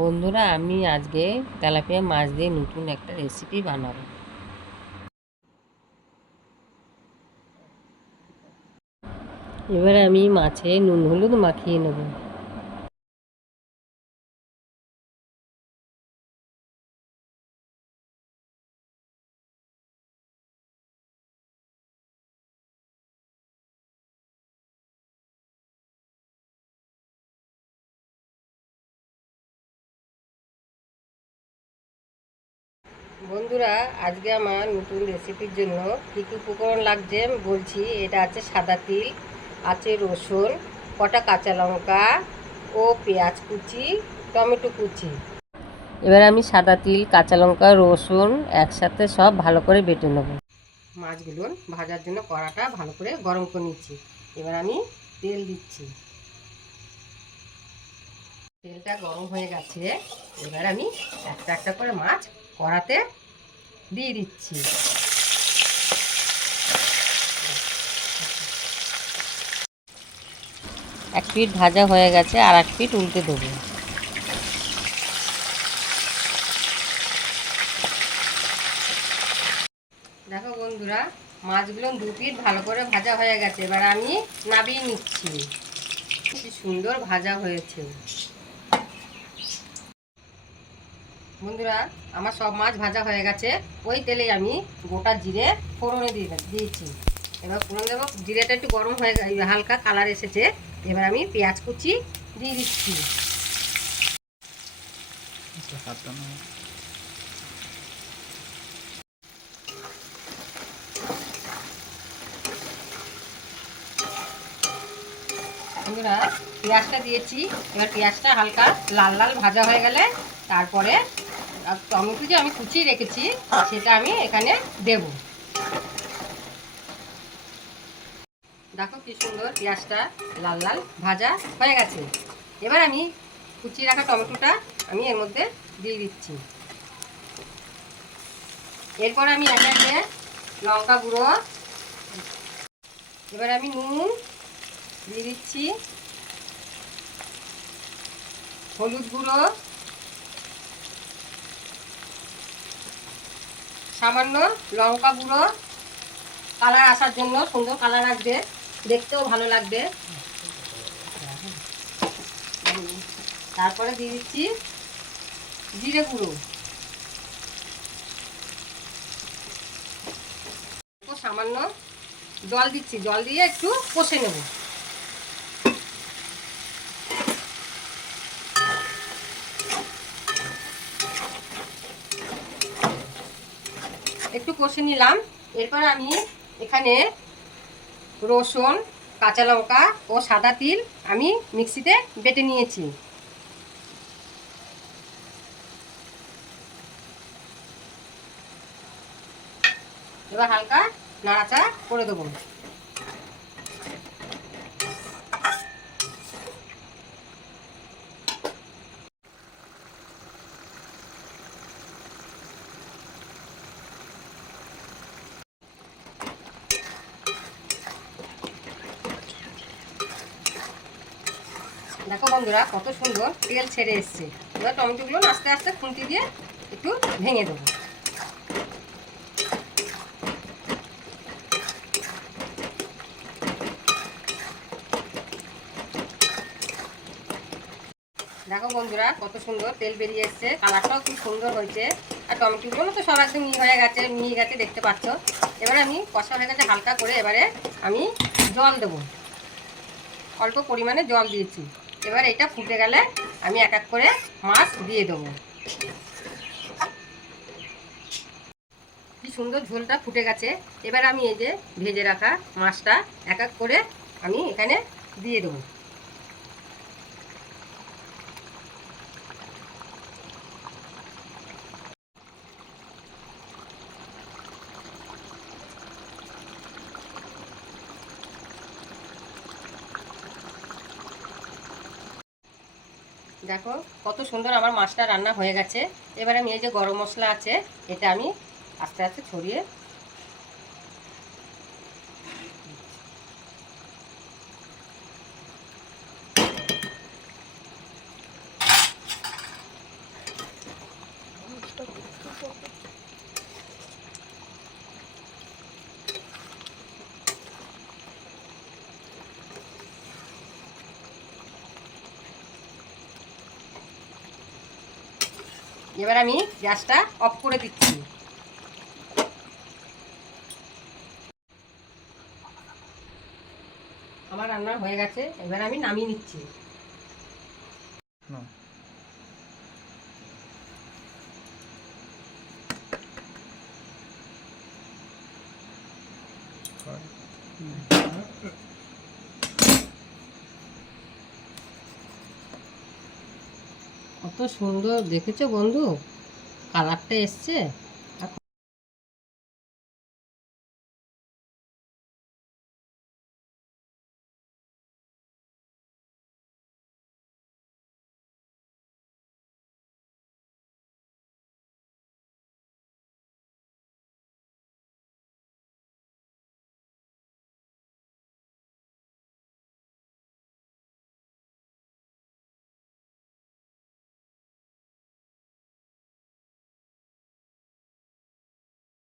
বন্ধুরা, আমি আজকে তেলাপিয়া মাছ দিয়ে নতুন একটা রেসিপি বানাবো। এবারে আমি মাছে নুন হলুদ মাখিয়ে নেব। বন্ধুরা, আজকে আমার নতুন রেসিপির জন্য কী কী উপকরণ লাগছে আমি বলছি। এটা আছে সাদা তিল, আছে রসুন, কটা কাঁচা লঙ্কা ও পেঁয়াজ কুচি, টমেটো কুচি। এবার আমি সাদা তিল, কাঁচা লঙ্কা, রসুন একসাথে সব ভালো করে বেটে নেব। মাছগুলো ভাজার জন্য কড়াটা ভালো করে গরম করে নিচ্ছি। এবার আমি তেল দিচ্ছি। তেলটা গরম হয়ে গেছে। এবার আমি একটা একটা করে মাছ কড়াতে দিয়ে দিচ্ছি। এক পিঠ ভাজা হয়ে গেছে, আর এক পিঠ উল্টে দেবো। দেখো বন্ধুরা, মাছগুলো দু পিঠ ভালো করে ভাজা হয়ে গেছে। এবার আমি নাবিয়ে নিচ্ছি। কি সুন্দর ভাজা হয়েছে বন্ধুরা। আমার সব মাছ ভাজা হয়ে গেছে। ওই তেলেই আমি গোটা জিরে ফোড়নে দিয়েছি। এবার ফোড়ন দেবো। জিরেটা একটু গরম হয়ে হালকা কালার এসেছে। এবার আমি পেঁয়াজ কুচি দিয়ে দিচ্ছি। বন্ধুরা, পেঁয়াজটা দিয়েছি। এবার পেঁয়াজটা হালকা লাল লাল ভাজা হয়ে গেলে তারপরে টমেটো যে আমি কুচিয়ে রেখেছি সেটা আমি এখানে দেব। দেখো কি সুন্দর পেঁয়াজটা লাল লাল ভাজা হয়ে গেছে। এবার আমি কুচিয়ে রাখা টমেটোটা আমি এর মধ্যে দিয়ে দিচ্ছি। এরপর আমি একে একে লঙ্কা গুঁড়ো, এবার আমি নুন দিয়ে দিচ্ছি, হলুদ গুঁড়ো, সামান্য লঙ্কা গুঁড়ো, কালার আসার জন্য, সুন্দর কালার আসবে, দেখতেও ভালো লাগবে। তারপরে দিয়ে দিচ্ছি জিরে গুঁড়ো। সামান্য জল দিচ্ছি, জল দিয়ে একটু কষে নেব। একটু কষে নিলাম। এরপর আমি এখানে রসুন, কাঁচা লঙ্কা ও সাদা তিল আমি মিক্সিতে বেটে নিয়েছি। এবার হালকা নাড়াচাড়া করে দেবো। দেখো বন্ধুরা, কত সুন্দর তেল ছেড়ে এসছে। এবার টমেটোগুলো আস্তে আস্তে খুন্তি দিয়ে একটু ভেঙে দেবো। দেখো বন্ধুরা, কত সুন্দর তেল বেরিয়ে এসছে, কালারটাও খুব সুন্দর হয়েছে। আর টমেটোগুলো তো সব একদম মিহি গেছে দেখতে পাচ্ছ। এবারে আমি কষা হয়ে গেছে হালকা করে। এবারে আমি জল দেবো, অল্প পরিমাণে জল দিয়েছি। এবার এটা ফুটে গেলে আমি এক এক করে মাছ দিয়ে দেবো। কি সুন্দর ঝোলটা ফুটে গেছে। এবার আমি এই যে ভেজে রাখা মাছটা এক এক করে আমি এখানে দিয়ে দেবো। দেখো কত সুন্দর আমার মাছটা রান্না হয়ে গেছে। এবার আমি এই যে গরম মশলা আছে এটা আমি আস্তে আস্তে ছড়িয়ে এবার আমি গ্যাসটা অফ করে দিচ্ছি। আমার রান্না হয়ে গেছে, এবার আমি নামিয়ে নিচ্ছি। কত সুন্দর দেখেছো বন্ধু, কালারটা এসছে।